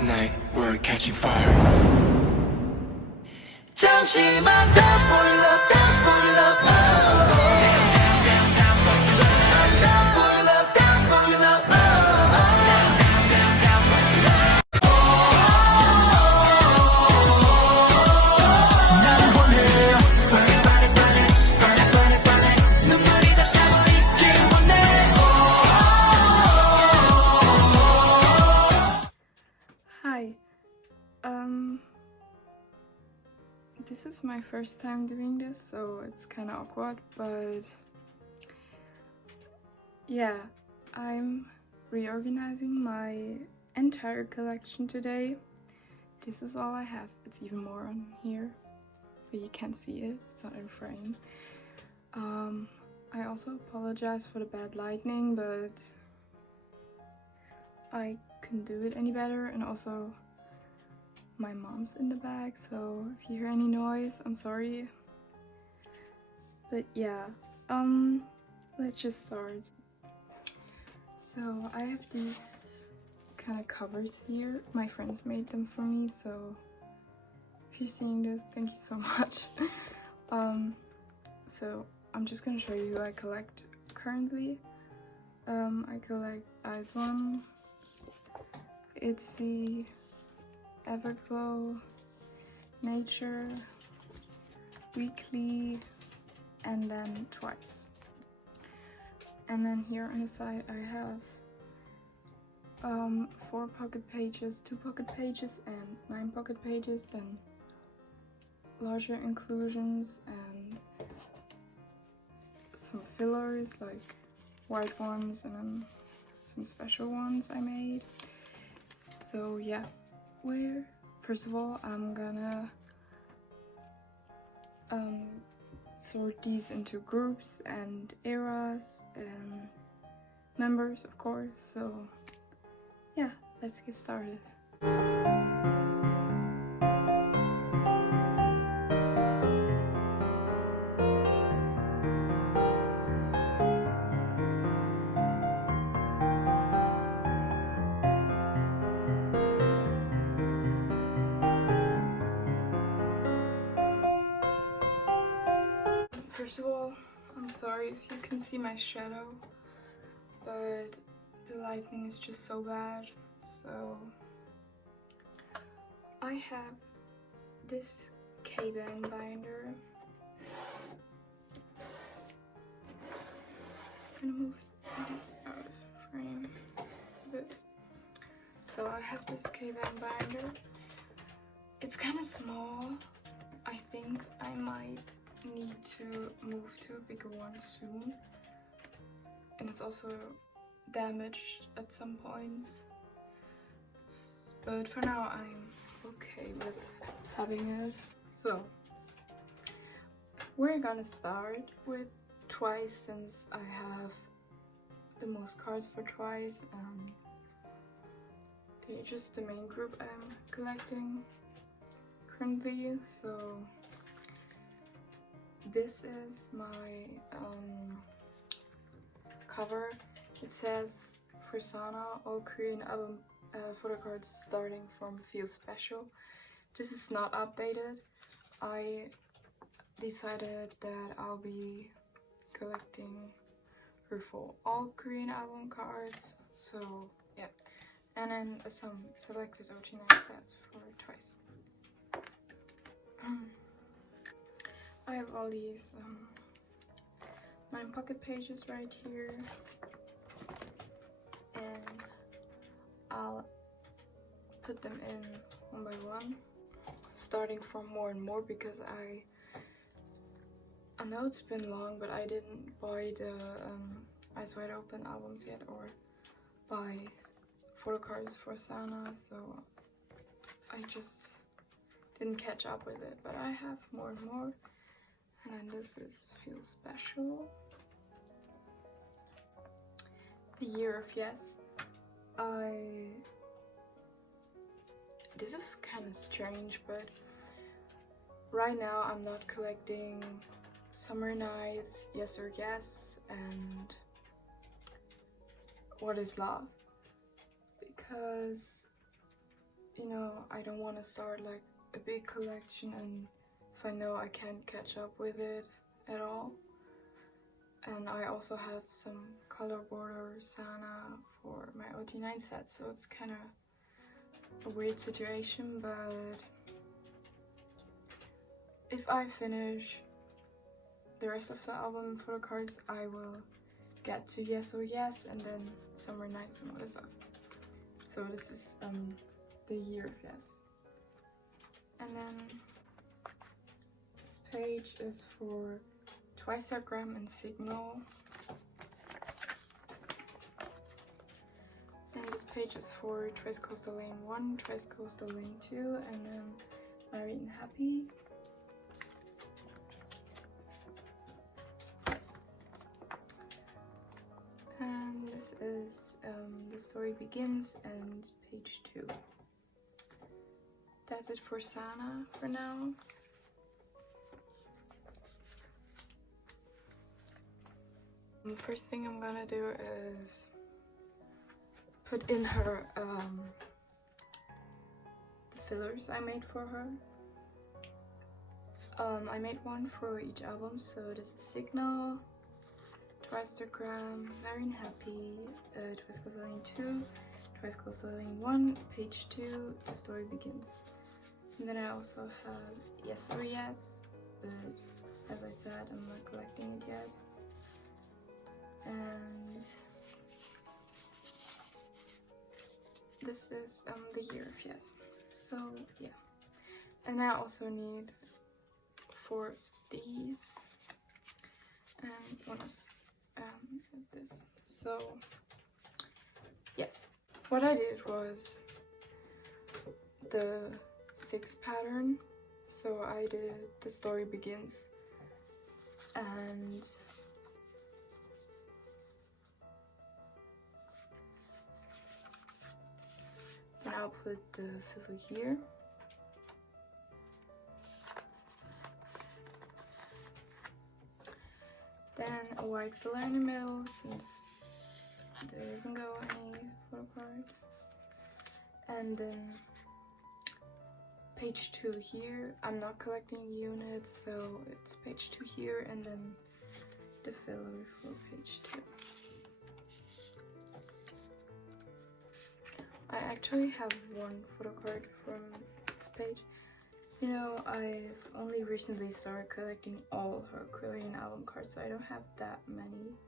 Tonight we're catching fire. 잠시만 더 불러 Hi, this is my first time doing this, so it's kind of awkward, but yeah, I'm reorganizing my entire collection today. This is all I have. It's even more on here, but you can't see it, it's not in frame. I also apologize for the bad lighting, but I couldn't do it any better, and also my mom's in the back, so if you hear any noise, I'm sorry. But yeah, let's just start. So I have these kind of covers here. My friends made them for me, so if you're seeing this, thank you so much. So I'm just gonna show you who I collect currently. I collect izone, itzy, everglow, nature, weekly, and then twice. And then here on the side I have 4 pocket pages, 2 pocket pages, and 9 pocket pages, then larger inclusions and some fillers like white ones, and then some special ones I made. So yeah, first of all I'm gonna sort these into groups and eras and members, of course. So yeah, let's get started. First of all, I'm sorry if you can see my shadow, but the lighting is just so bad. So I have this K-bang binder. I'm gonna move this out of frame a bit. So I have this K-bang binder. It's kind of small. I think I might need to move to a bigger one soon, and it's also damaged at some points, but for now I'm okay with having it. So we're gonna start with twice, since I have the most cards for twice, and they're just the main group I'm collecting currently. So this is my cover. It says Fursana, all Korean album photocards starting from Feel Special. This is not updated. I decided that I'll be collecting her for all Korean album cards. So yeah, and then some selected original sets for twice. I have all these 9 pocket pages right here, and I'll put them in one by one, starting from more and more, because I know it's been long, but I didn't buy the Eyes Wide Open albums yet, or buy photocards for Sana, so I just didn't catch up with it, but I have more and more. And then this is Feel Special. The Year of Yes. This is kind of strange, but right now I'm not collecting Summer Nights, Yes or Yes, and What is Love, because you know, I don't want to start like a big collection and if I know I can't catch up with it at all. And I also have some color border Sana for my OT9 set, so it's kind of a weird situation, but if I finish the rest of the album photocards, I will get to Yes or Yes and then Summer Nights and all this stuff. So this is the year of Yes. And then this page is for Twicegram and Signal. And this page is for Twice Coastal Lane 1, Twice Coastal Lane 2, and then Married and Happy. And this is The Story Begins and page 2. That's it for Sana for now. The first thing I'm gonna do is put in her the fillers I made for her. I made one for each album, so this is Signal, Twicegram, Very Happy, Twice Coastal Lane 2, Twice Coastal Lane 1, page 2, The Story Begins. And then I also have Yes or Yes, but as I said, I'm not collecting it yet. And this is the year of Yes. So yeah. And I also need 4 of these and one of this. So yes. What I did was the 6 pattern. So I did The Story Begins and then I'll put the filler here. Then a white filler in the middle since there doesn't go any photo card. And then page 2 here. I'm not collecting units, so it's page 2 here and then the filler for page 2. I actually have one photo card from this page. You know, I've only recently started collecting all her Korean album cards, so I don't have that many.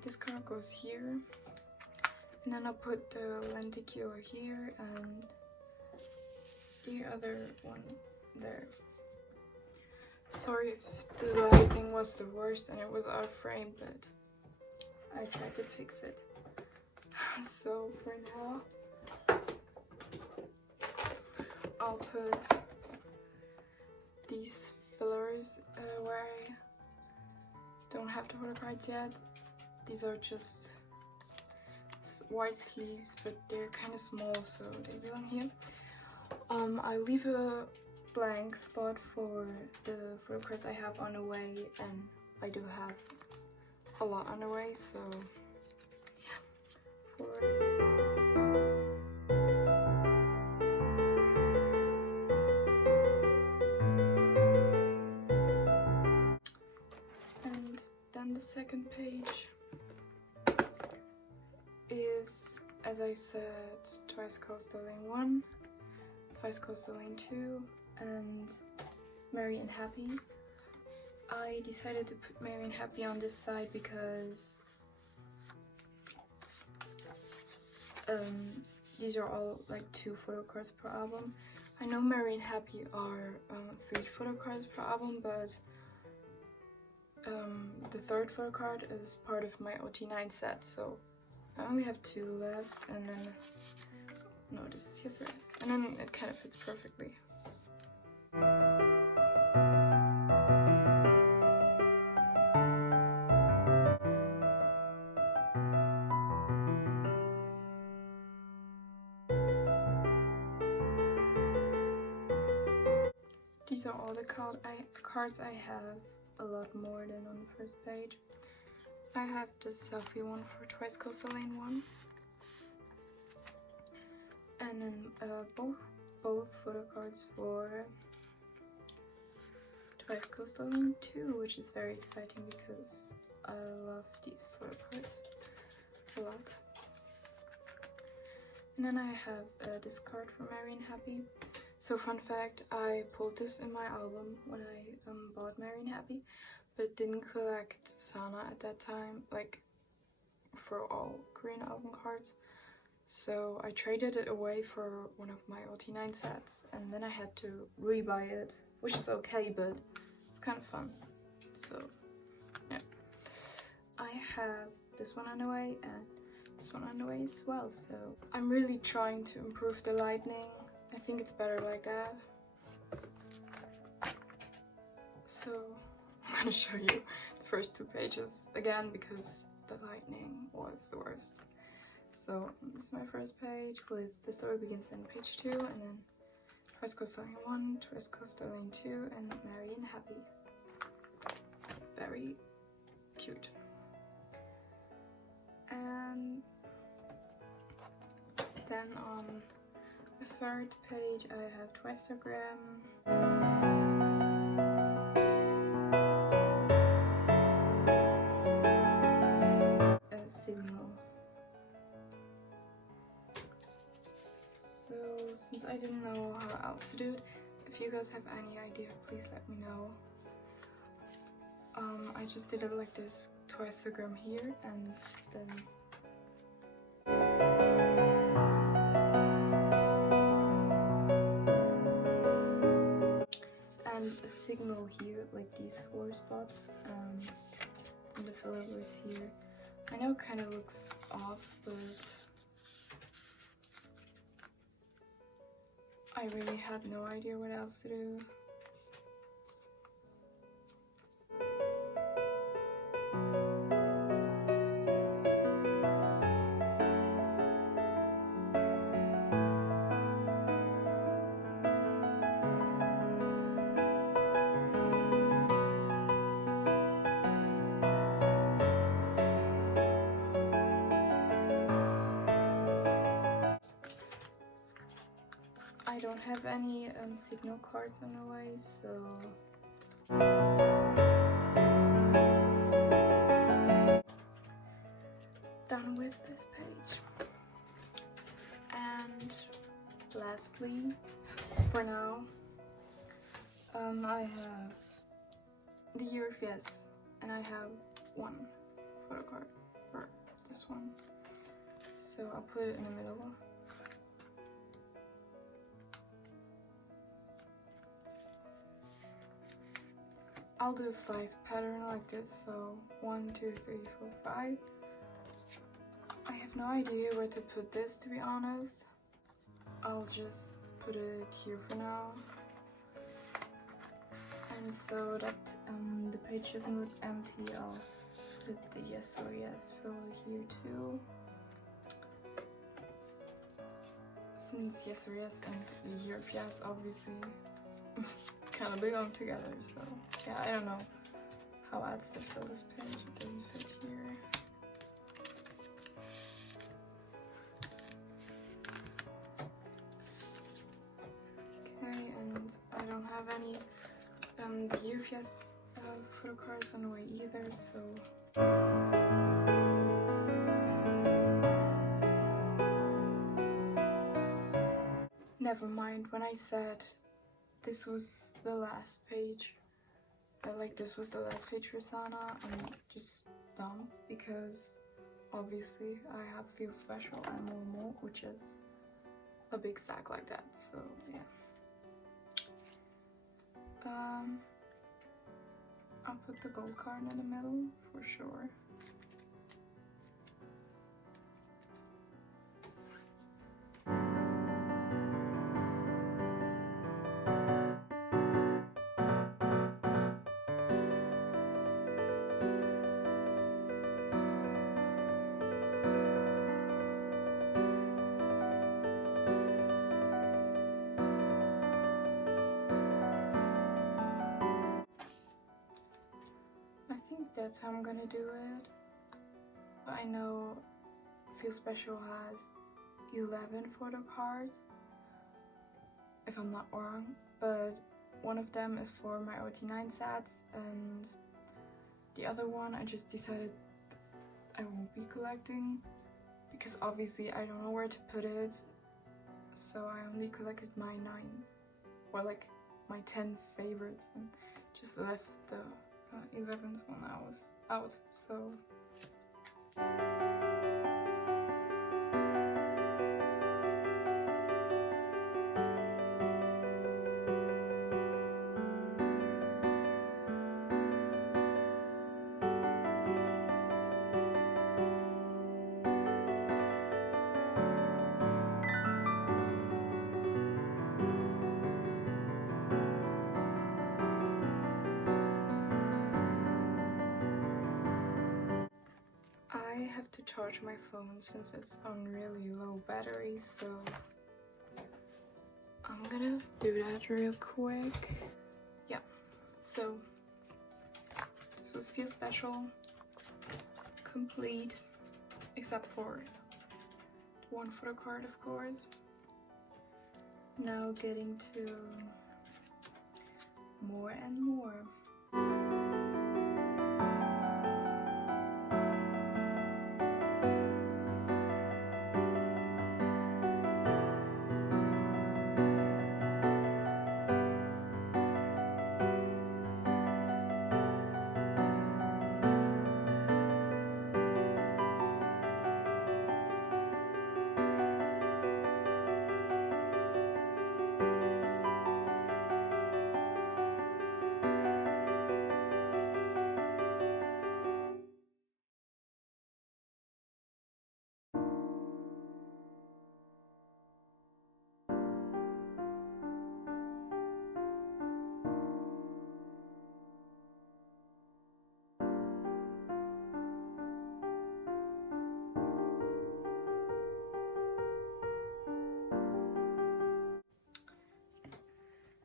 This card goes here, and then I'll put the lenticular here and the other one there. Sorry if the lighting was the worst and it was out of frame, but I tried to fix it. So for now, I'll put these fillers where I don't have the photo cards yet. These are just white sleeves, but they're kind of small, so they belong here. I leave a blank spot for the photo cards I have on the way, and I do have a lot on the way, so yeah. And then the second page is, as I said, Twice Coastal Lane 1, Twice Coastal Lane 2, and Merry and Happy. I decided to put Merry and Happy on this side because these are all like 2 photo cards per album. I know Merry and Happy are 3 photo cards per album, but the 3rd photo card is part of my OT9 set, so I only have 2 left, and then no, this is Yes or Yes, and then it kind of fits perfectly. These are all the cards I have, a lot more than on the first page. I have the selfie one for Twice Coastal Lane 1. And then both photo cards for Twice Coastal Lane 2, which is very exciting because I love these photo cards a lot. And then I have this card for Merry and Happy. So fun fact, I pulled this in my album when I bought Merry and Happy, but didn't collect Sana at that time, like for all Korean album cards. So I traded it away for one of my OT9 sets, and then I had to rebuy it, which is okay, but it's kind of fun. So yeah, I have this one on the way and this one on the way as well. So I'm really trying to improve the lighting. I think it's better like that. So I'm gonna show you the first 2 pages again because the lighting was the worst. So this is my first page with The Story Begins in page 2, and then Twice Coastal Lane 1, Twice Coastal Lane 2, and Merry and Happy. Very cute. And then on the 3rd page I have Twistagram. A signal. So since I didn't know how else to do it, if you guys have any idea, please let me know. I just did it like this, Twistagram here, and then a signal here, like these 4 spots, and the fillers here. I know it kind of looks off, but I really had no idea what else to do. I don't have any signal cards on the way, so done with this page. And lastly, for now, I have the Year of Yes, and I have 1 photo card for this one, so I'll put it in the middle. I'll do a 5 pattern like this, so 1, 2, 3, 4, 5. I have no idea where to put this, to be honest. I'll just put it here for now. And so that the page doesn't look empty, I'll put the Yes or Yes filler here too. Since Yes or Yes and the Year of Yes obviously kind of belong together, so yeah, I don't know how else to fill this page. It doesn't fit here. Okay, and I don't have any the Year of Yes photo cards on the way either, so never mind. When I said this was the last page, like this was the last page for Sana, I'm just dumb because obviously I have Feel Special and Momo, which is a big stack like that, so yeah. I'll put the gold card in the middle for sure. that's how I'm gonna do it. I know Feel Special has 11 photo cards, if I'm not wrong, but one of them is for my OT9 sets, and the other one I just decided I won't be collecting because obviously I don't know where to put it, so I only collected my 9, or like my 10 favorites, and just left the 11th when I was out, so I have to charge my phone since it's on really low battery, so I'm gonna do that real quick. Yeah, so this was Feel Special, complete, except for one photo card, of course. Now getting to more and more.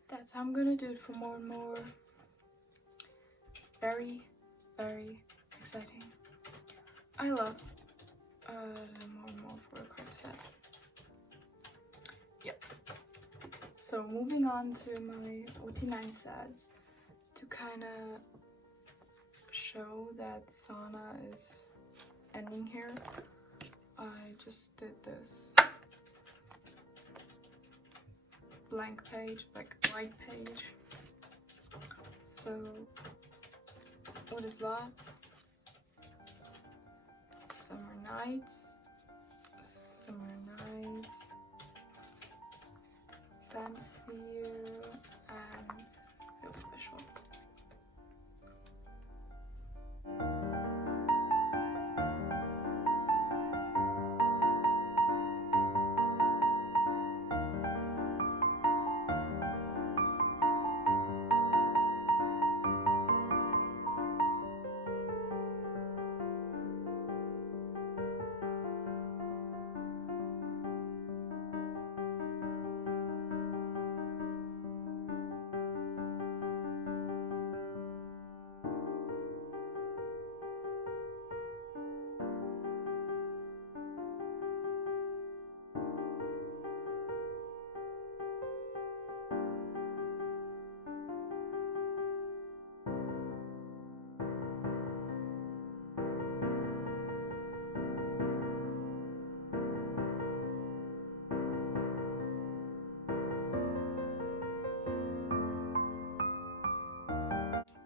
That's how I'm gonna do it for more and more. Very, very exciting. I love the more and more photo card set. Yep. So moving on to my OT9 sets, to kind of show that Sana is ending here, I just did this blank page, like white page. So what is that? Summer nights, fancy you, and Feel Special.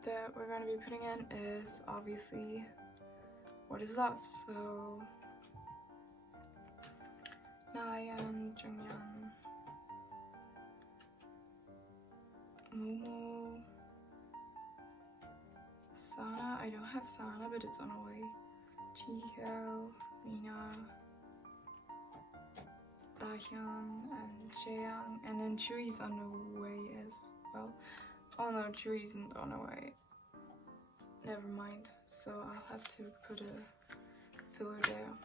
That we're going to be putting in is obviously What is Love. So Nayan, Junghyun, Momo, Sana. I don't have Sana, but it's on the way. Jihyo, Mina, Dahyun, and Jaeyoung, and then Chui's on the way as well. Oh no, Chewie isn't on the way. Never mind. So I'll have to put a filler there.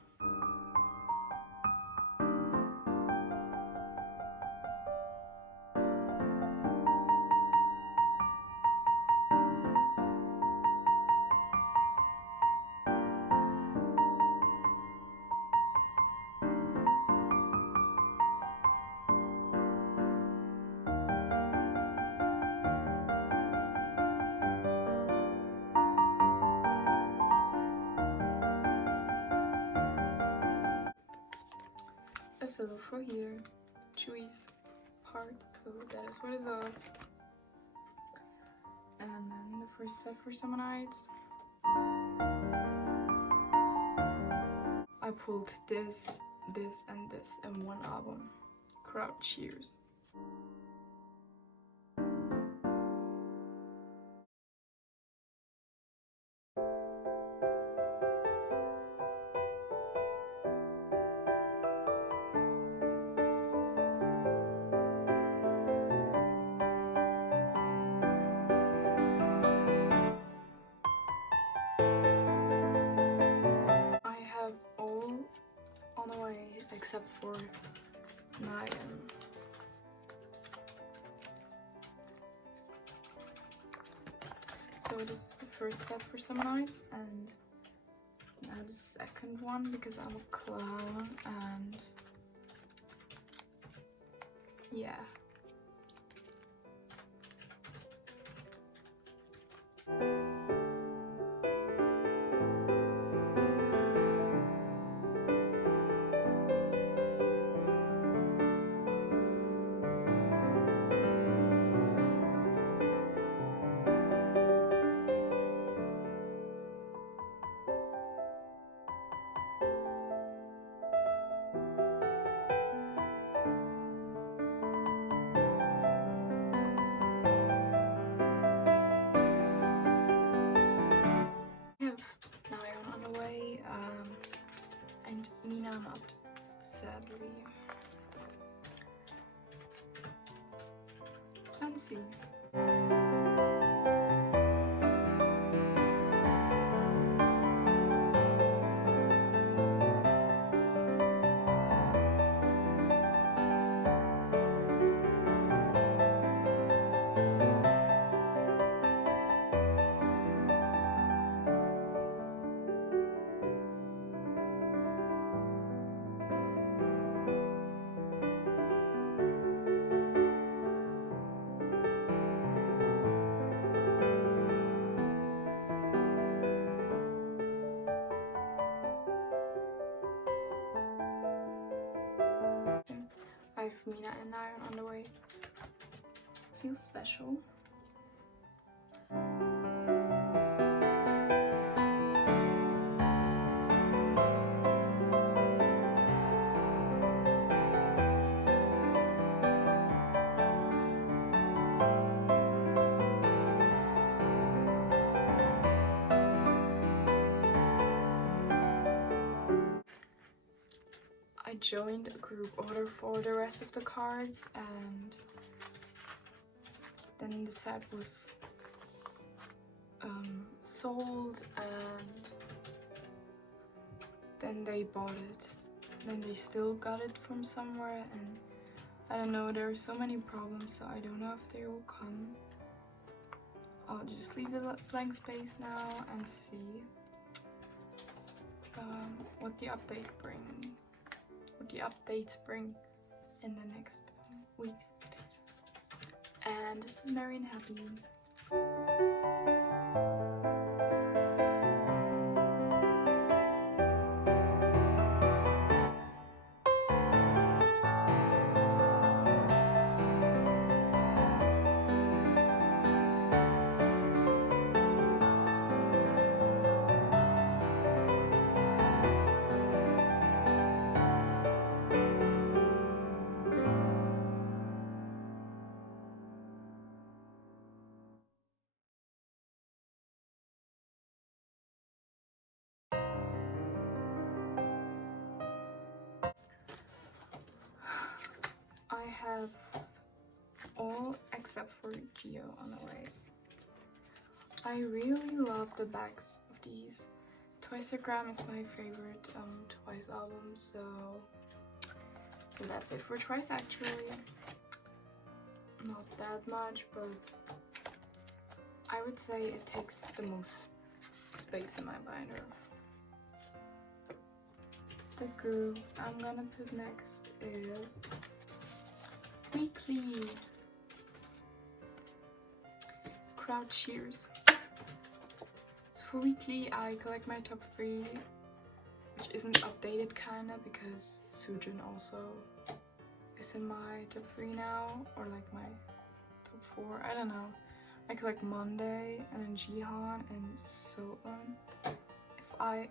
pillow for here, Chewy's part, so that is what is up. And then the first set for summer nights. I pulled this, and this in one album. Crowd cheers. Except for Nyan. So this is the first set for summer nights, and now the second one because I'm a clown, and yeah. And Mina not, sadly. Fancy. I have Mina and Nyan on the way. Feels special. I joined a group order for the rest of the cards, and then the set was sold, and then they bought it. Then they still got it from somewhere, and I don't know, there are so many problems, so I don't know if they will come. I'll just leave a blank space now and see what the updates bring in the next weeks. And this is Merry and Happy. I have all except for Geo on the way. I really love the backs of these. Twicegram is my favorite Twice album, so that's it for Twice actually. Not that much, but I would say it takes the most space in my binder. The group I'm gonna put next is Weekly. Crowd cheers. So for Weekly I collect my top 3, which isn't updated kinda because Sujin also is in my top 3 now, or like my top 4, I don't know. I collect Monday and then Jihan and so on. If I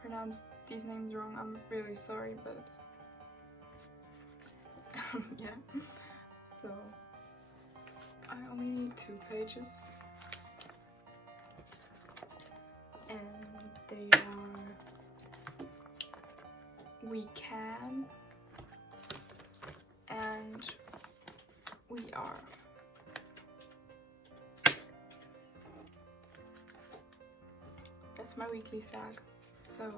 pronounce these names wrong, I'm really sorry, but yeah. So I only need 2 pages, and they are We Can and We Are. That's my weekly sag. So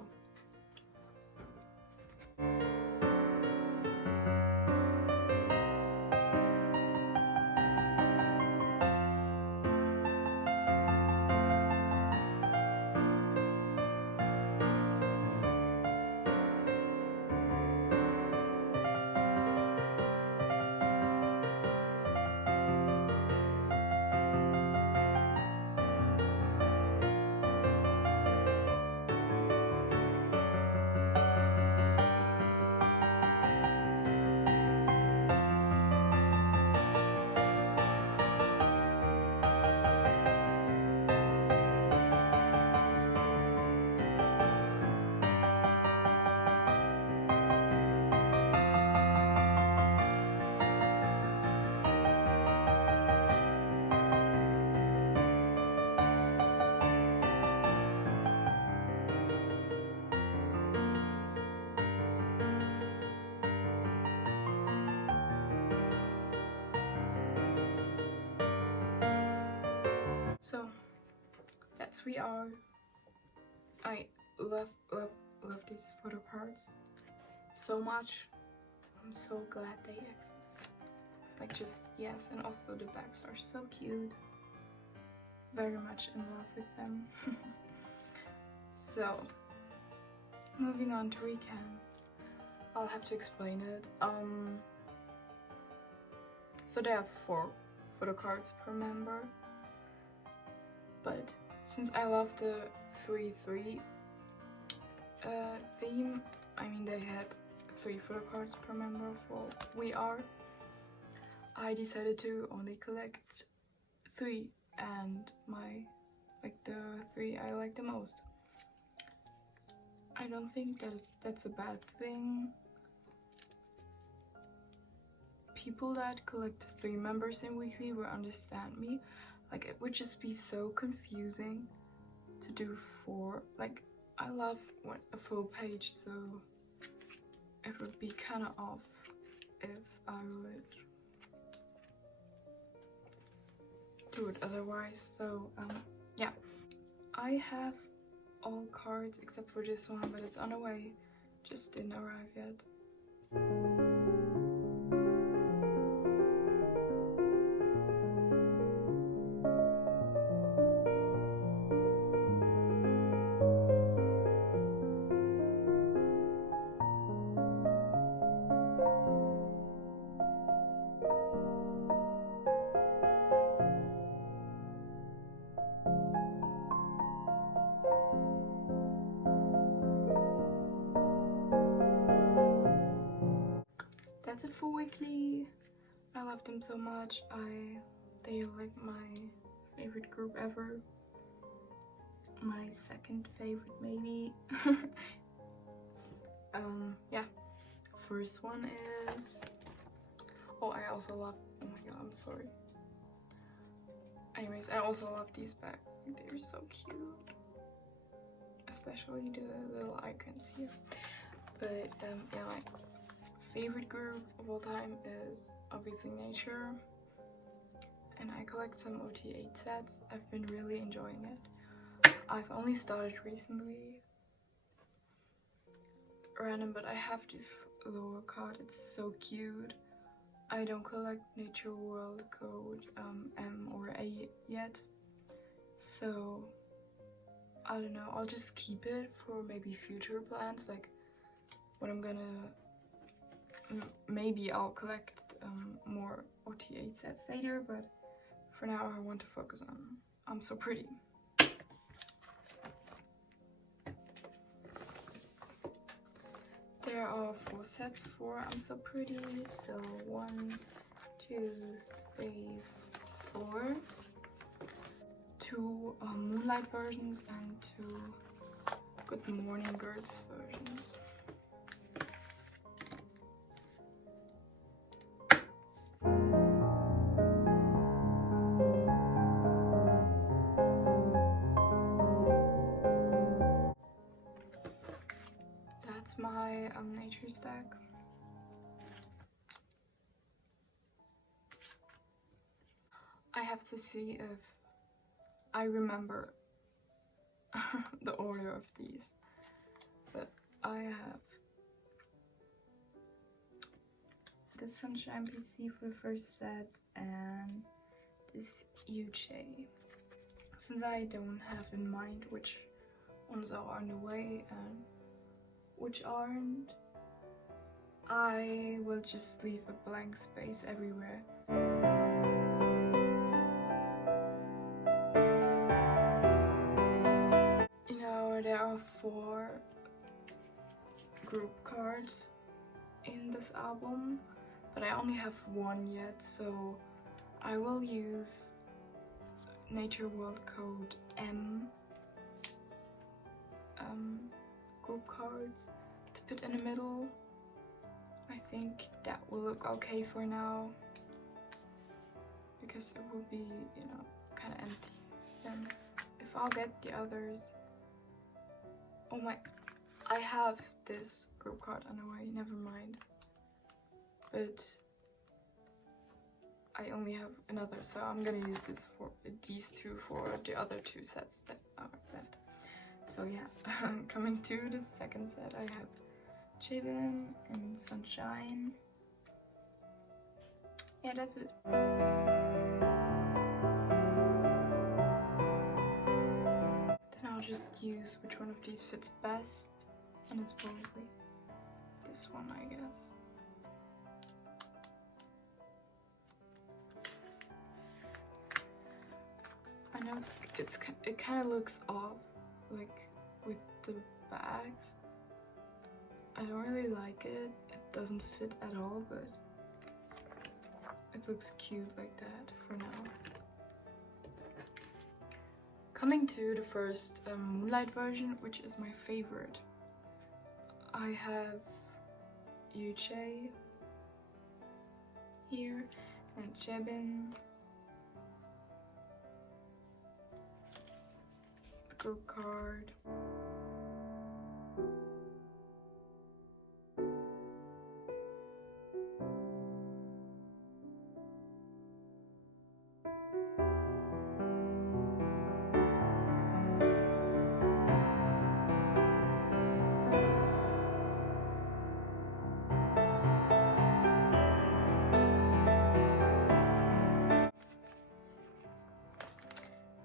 that's We Are. I love these photo cards so much. I'm so glad they exist. Like, just yes, and also the backs are so cute. Very much in love with them. So moving on to We Can. I'll have to explain it. So they have 4 photo cards per member, but since I love the 3-3 theme, I mean they had 3 photo cards per member for We Are, I decided to only collect 3, and the 3 I like the most. I don't think that's a bad thing. People that collect 3 members in weekly will understand me. Like, it would just be so confusing to do 4. Like, I love a full page, so it would be kind of off if I would do it otherwise. So yeah, I have all cards except for this one, but it's on the way, just didn't arrive yet. That's it for weekly. I love them so much. They are like my favorite group ever. My second favorite maybe. Yeah. First one is, oh, I also love, oh my god, I'm sorry. Anyways, I also love these bags. They're so cute. Especially the little icons here. But yeah, my favorite group of all time is obviously Nature, and I collect some OT8 sets. I've been really enjoying it. I've only started recently. Random, but I have this lower card. It's so cute. I don't collect Nature World Code M or A yet, so I don't know. I'll just keep it for maybe future plans, like when I'm gonna. Maybe I'll collect more OT8 sets later, but for now I want to focus on I'm So Pretty. There are 4 sets for I'm So Pretty, so 1, 2, 3, 4. 2 Moonlight versions and 2 Good Morning Girls versions. That's my nature stack. I have to see if I remember the order of these, but I have the Sunshine PC for the first set and this UJ. Since I don't have in mind which ones are on the way and which aren't, I will just leave a blank space everywhere. You know, there are 4 group cards in this album, but I only have 1 yet, so I will use Nature World Code M group cards to put in the middle. I think that will look okay for now, because it will be, you know, kind of empty. Then if I'll get the others, oh my, I have this group card on the way, never mind. But I only have another, so I'm gonna use these 2 for the other 2 sets that are left. So yeah, coming to the second set, I have Jabin and Sunshine. Yeah, that's it. Then I'll just use which one of these fits best, and it's probably this one, I guess. I know it kind of looks off, like with the bags. I don't really like it. It doesn't fit at all, but it looks cute like that for now. Coming to the first Moonlight version, which is my favorite. I have UJ here and Jebin. Group card.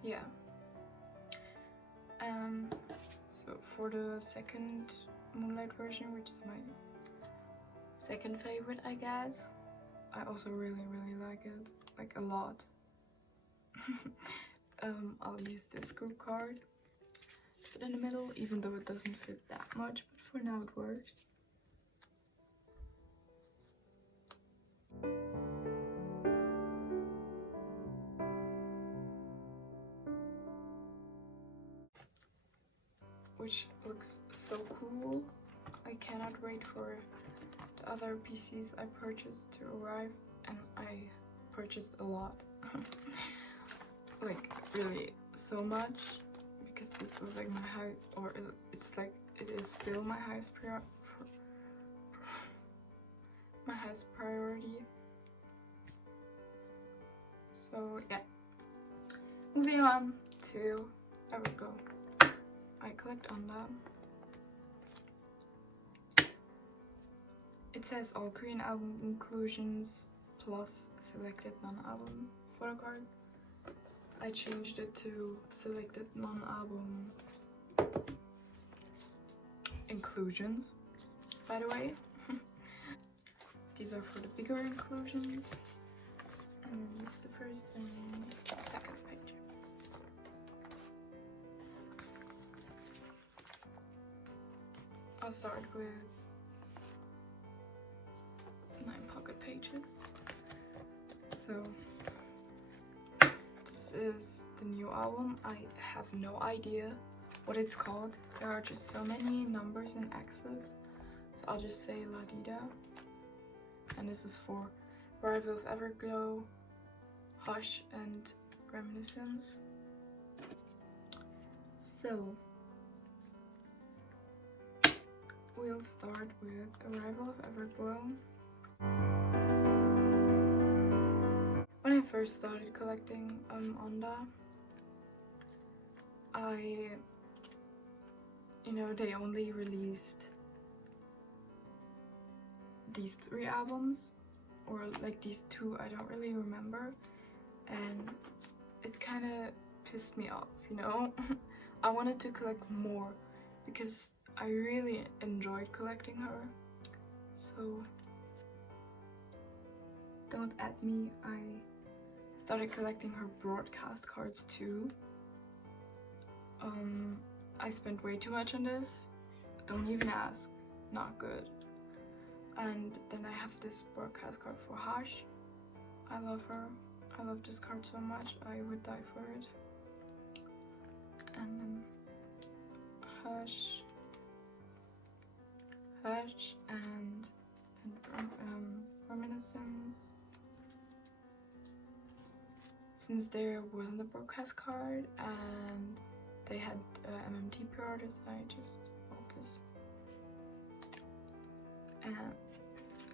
Yeah. So for the second Moonlight version, which is my second favorite, I guess, I also really like it, like a lot. I'll use this group card, fit in the middle, even though it doesn't fit that much, but for now it works. Which looks so cool. I cannot wait for the other PCs I purchased to arrive, and I purchased a lot. Like really so much, because this was like my high, or it's like it is still my highest priority. So yeah, moving on to everglow. I collect on them. It says all Korean album inclusions plus selected non-album photocard. I changed it to selected non-album inclusions, by the way. These are for the bigger inclusions. And then this is the first and this is the second picture. I'll start with So this is the new album. I have no idea what it's called. There are just so many numbers and X's. So I'll just say La Dida. And this is for Arrival of Everglow, Hush, and Reminiscence. So we'll start with Arrival of Everglow. When I first started collecting Onda, they only released these 3 albums, or like these 2, I don't really remember, and it kind of pissed me off, I wanted to collect more because I really enjoyed collecting her. So don't at me, I started collecting her broadcast cards too. I spent way too much on this, don't even ask, not good. And then I have this broadcast card for Hush. I love her, I love this card so much, I would die for it. And then Hush, and then Reminiscence. Since there wasn't a broadcast card and they had MMT pre-orders, I just bought this. And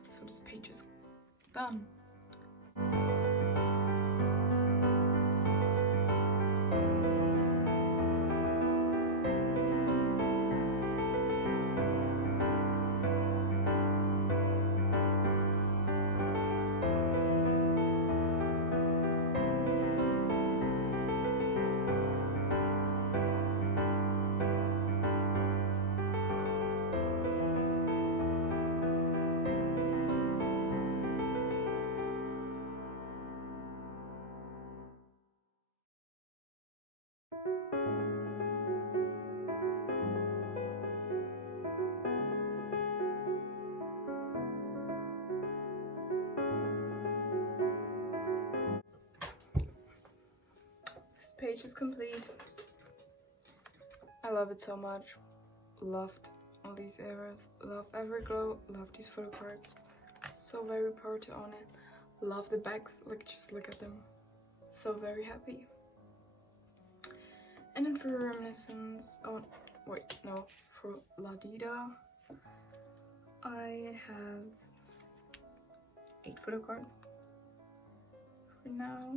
so this page is done. This page is complete. I love it so much. Loved all these eras. Love Everglow. Love these photo cards. So very proud to own it. Love the backs. Just look at them. So very happy. And then for Reminiscence, oh wait, no, for La Dida, I have 8 photo cards for now.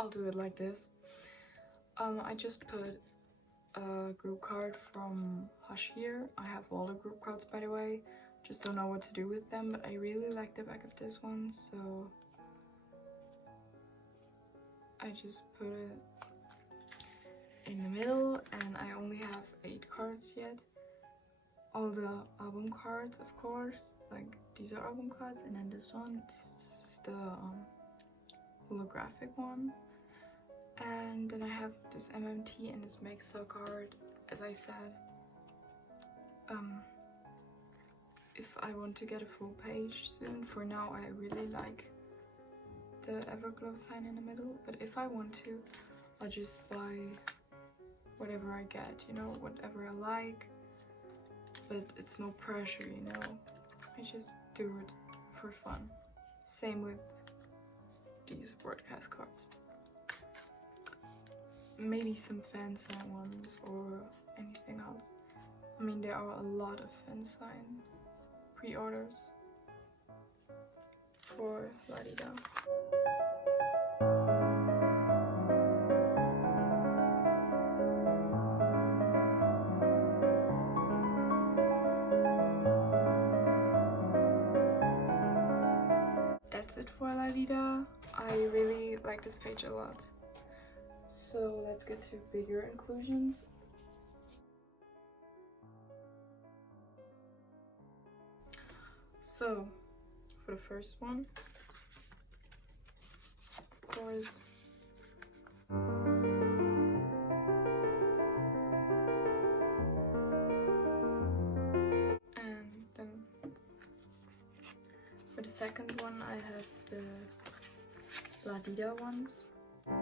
I'll do it like this. I just put a group card from Hush here. I have all the group cards, by the way. Just don't know what to do with them, but I really like the back of this one, so I just put it in the middle, and I only have 8 cards yet. All the album cards, of course, like these are album cards, and then this one, this is the holographic one. And then I have this MMT and this Mega card, as I said. If I want to get a full page soon, for now I really like the Everglow sign in the middle, but if I want to, I'll just buy whatever I get, whatever I like, but it's no pressure, I just do it for fun. Same with these broadcast cards. Maybe some fan sign ones or anything else. I mean, there are a lot of fan sign pre-orders for La Dida. that's it for La Dida. I really like this page a lot. So let's get to bigger inclusions. So for the first one, of course, and then for the second one I have the La Dida ones. I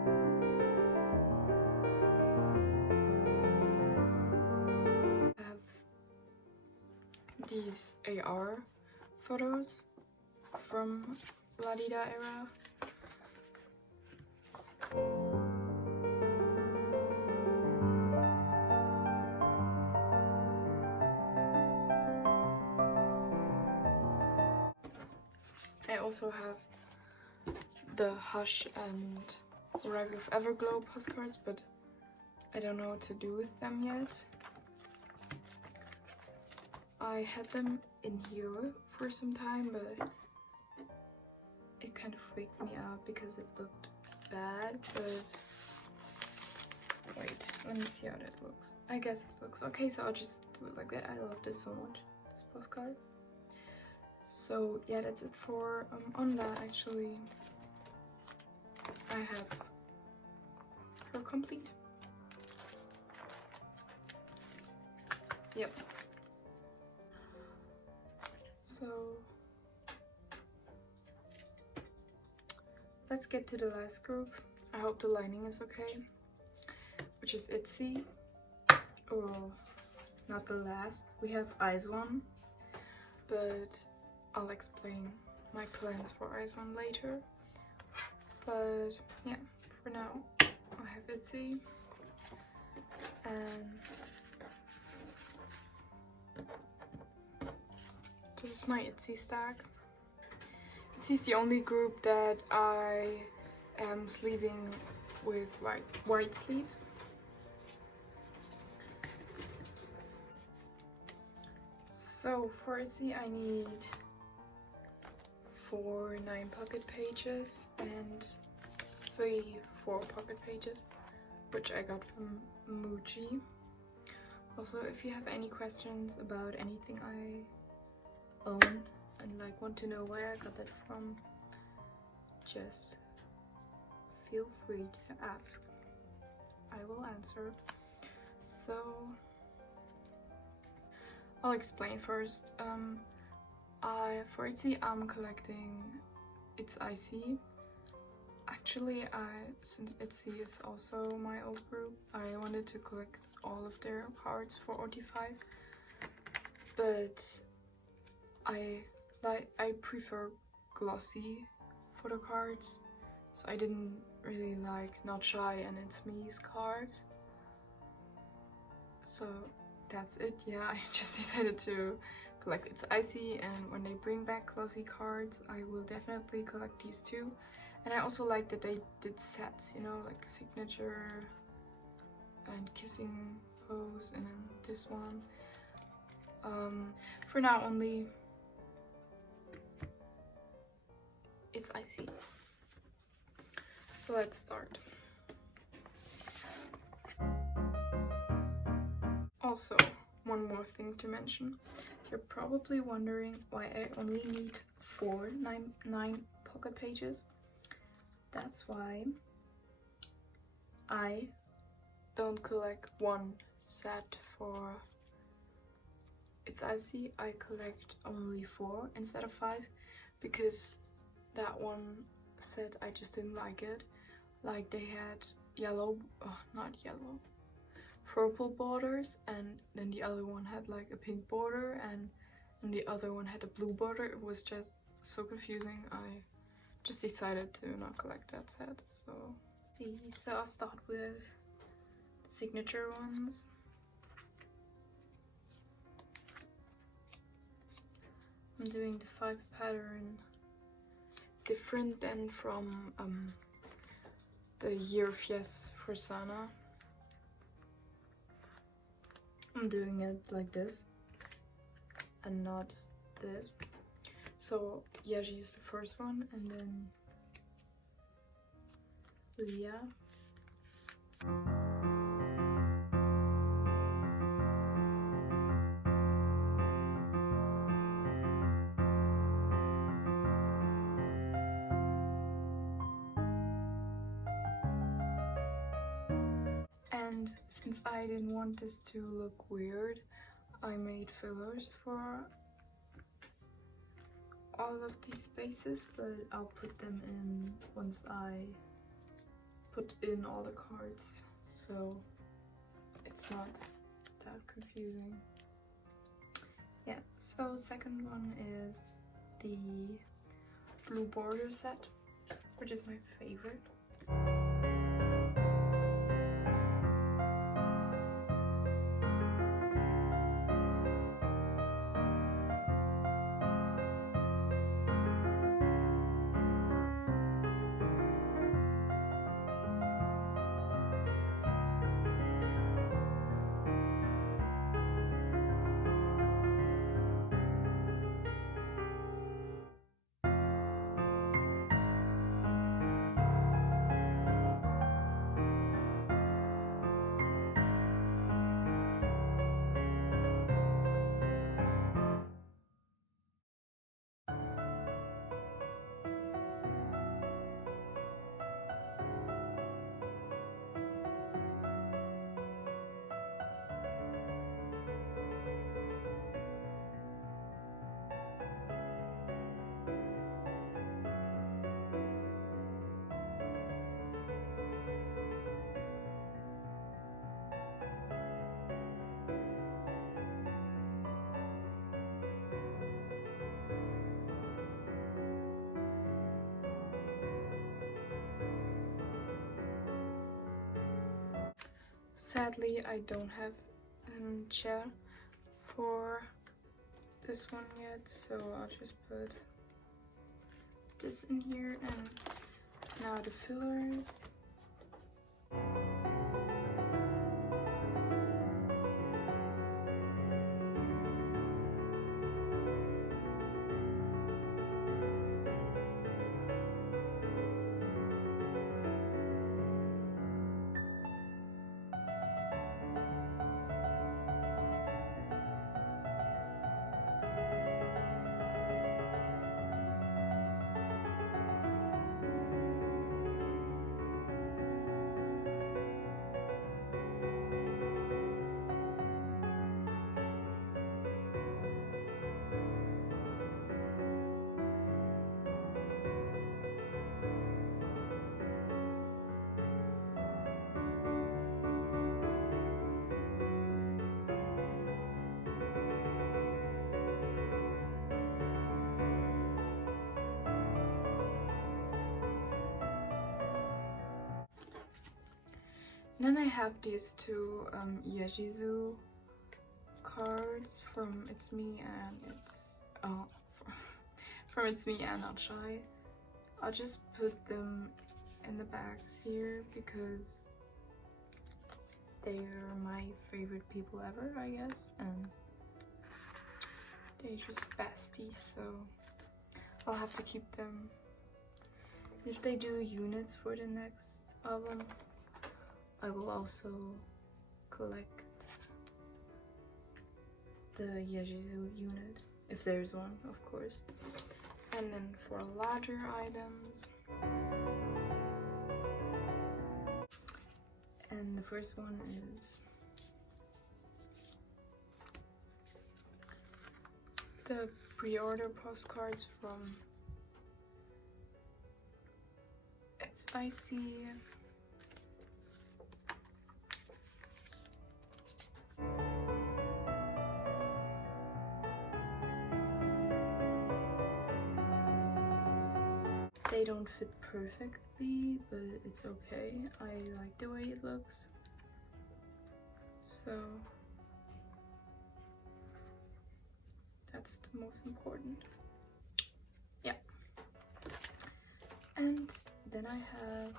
have these AR photos from La Dida era. I also have the Hush and Arrival of Everglow postcards, but I don't know what to do with them yet. I had them in here for some time, but it kind of freaked me out because it looked bad, but wait, let me see how that looks. I guess it looks okay, so I'll just do it like that. I love this so much, this postcard. So yeah, that's it for on that. Actually, I have her complete. Yep. So let's get to the last group. I hope the lining is okay, which is Itzy. Oh, not the last. We have izone, but I'll explain my plans for izone later. But yeah, for now I have Itzy, and this is my Itzy stack. Itzy's the only group that I am sleeving with white sleeves. So for Itzy I need 4 9-pocket pages and 3 4-pocket pages, which I got from Muji. Also, if you have any questions about anything I own and like want to know where I got that from, just feel free to ask. I will answer. So I'll explain first. For Itzy, I'm collecting itzy. Actually, since Itzy is also my old group, I wanted to collect all of their cards for OT5, but I prefer glossy photocards, so I didn't really like Not Shy and It's Me's cards. So that's it. Yeah, I just decided to collect itzy, and when they bring back glossy cards, I will definitely collect these too. And I also like that they did sets, you know, like signature and kissing pose, and then this one. For now only itzy. So let's start. Also, one more thing to mention. You're probably wondering why I only need 4 9-pocket pages. That's why I don't collect one set for itzy. I collect only 4 instead of 5 because that one set I just didn't like it. Like they had purple borders, and then the other one had like a pink border, and the other one had a blue border. It was just so confusing. I just decided to not collect that set. So I'll start with the signature ones. I'm doing the 5 pattern different than from the Year of Yes for Sana. I'm doing it like this and not this. So Yeji is the first one, and then Leah. And since I didn't want this to look weird, I made fillers for all of these spaces, but I'll put them in once I put in all the cards, so it's not that confusing. Yeah, so second one is the blue border set, which is my favorite. Sadly, I don't have a chair for this one yet, so I'll just put this in here. And now the fillers. Then I have these two Yejizu cards from It's Me and It's from It's Me and Not Shy. I'll just put them in the bags here because they're my favorite people ever, I guess, and they're just besties, so I'll have to keep them. If they do units for the next album, I will also collect the Yejizu unit, if there's one, of course. And then for larger items, and the first one is the pre-order postcards from itzy. They don't fit perfectly, but it's okay. I like the way it looks. So that's the most important. Yeah. And then I have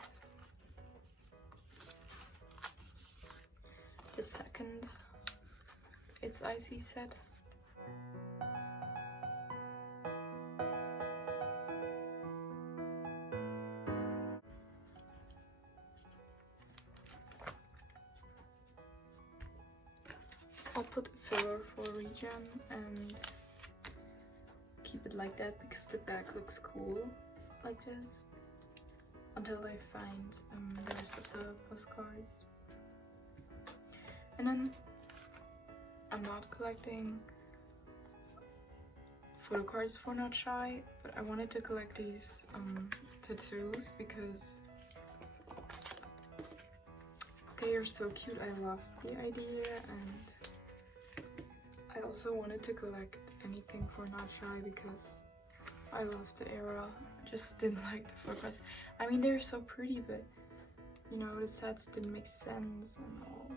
the second It's Icy set. filler for a region and keep it like that because the back looks cool like this until I find the rest of the postcards. And then I'm not collecting photocards for Not Shy, but I wanted to collect these tattoos because they are so cute. I loved the idea, and I also wanted to collect anything for Not Shy because I loved the era. I just didn't like the photocards. I mean, they're so pretty, but you know, the sets didn't make sense and all.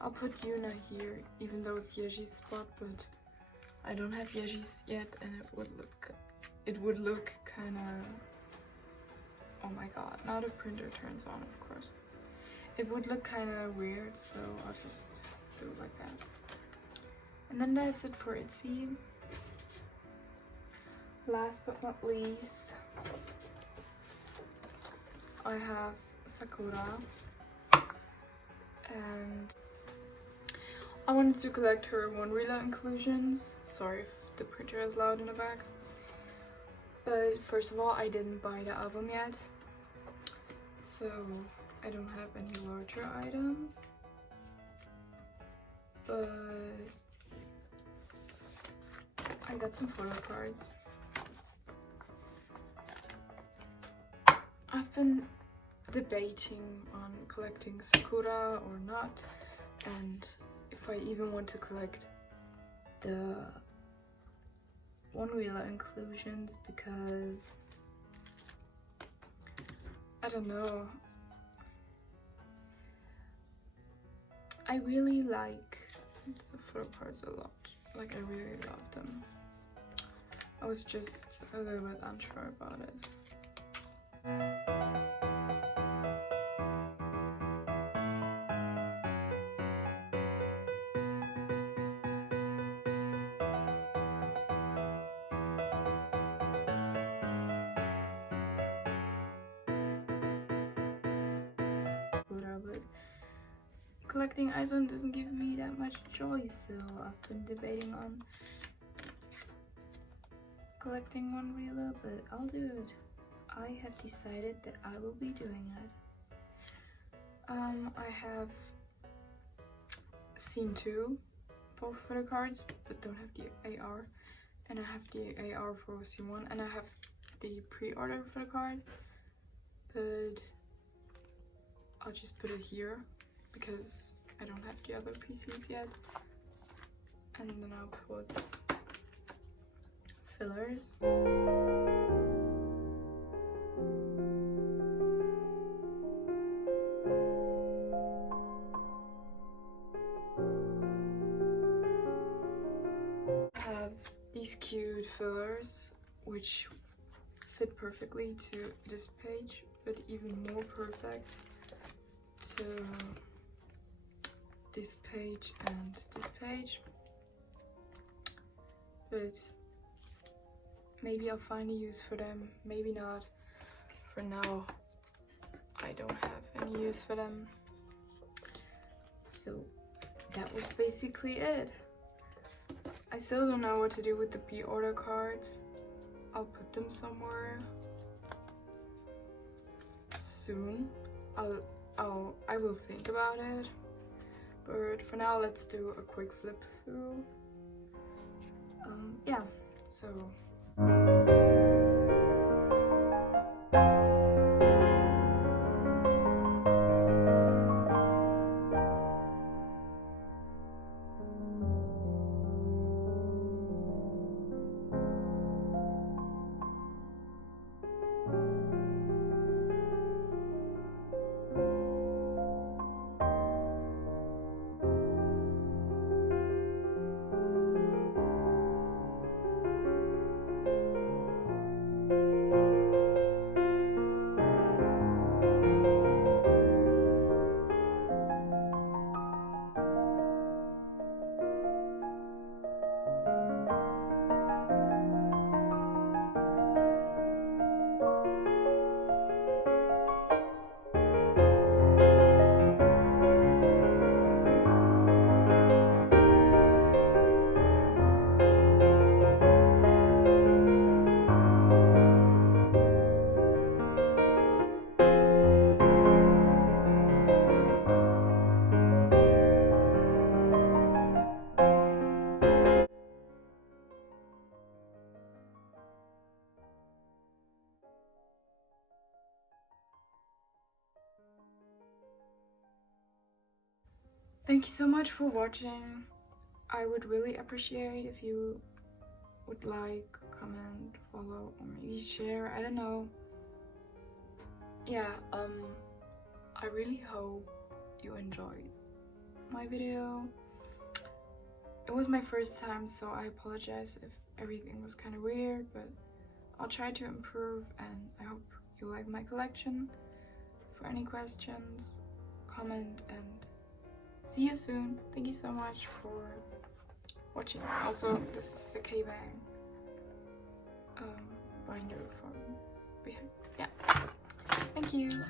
I'll put Yuna here, even though it's Yeji's spot, but I don't have Yeji's yet, and it would look kind of, oh my god, now the printer turns on, of course. It would look kind of weird, so I'll just do it like that. And then that's it for itzy. Last but not least, I have Sakura, and I wanted to collect her one reeler inclusions. Sorry if the printer is loud in the back. But first of all, I didn't buy the album yet, so I don't have any larger items. But I got some photocards. I've been debating on collecting Sakura or not, and if I even want to collect the one reeler inclusions, because I don't know, I really like the photocards a lot. Like, I really love them. I was just a little bit unsure about it. But collecting izone doesn't give me that much joy, so I've been debating on collecting one reeler, but I'll do it. I have decided that I will be doing it. I have scene 2 both photocards, but don't have the AR, and I have the AR for scene 1, and I have the pre-order photocard, but I'll just put it here because I don't have the other PCs yet. And then I'll put fillers. I have these cute fillers which fit perfectly to this page, but even more perfect to this page and this page. But maybe I'll find a use for them, maybe not. For now, I don't have any use for them. So that was basically it. I still don't know what to do with the pre-order cards. I'll put them somewhere soon. I will think about it. But for now, let's do a quick flip through. Yeah, so thank you so much for watching. I would really appreciate if you would like, comment, follow, or maybe share. I don't know. Yeah, I really hope you enjoyed my video. It was my first time, so I apologize if everything was kind of weird, but I'll try to improve, and I hope you like my collection. For any questions, comment, and see you soon. Thank you so much for watching. Also, this is the K-Bang binder from behind. Yeah. Thank you.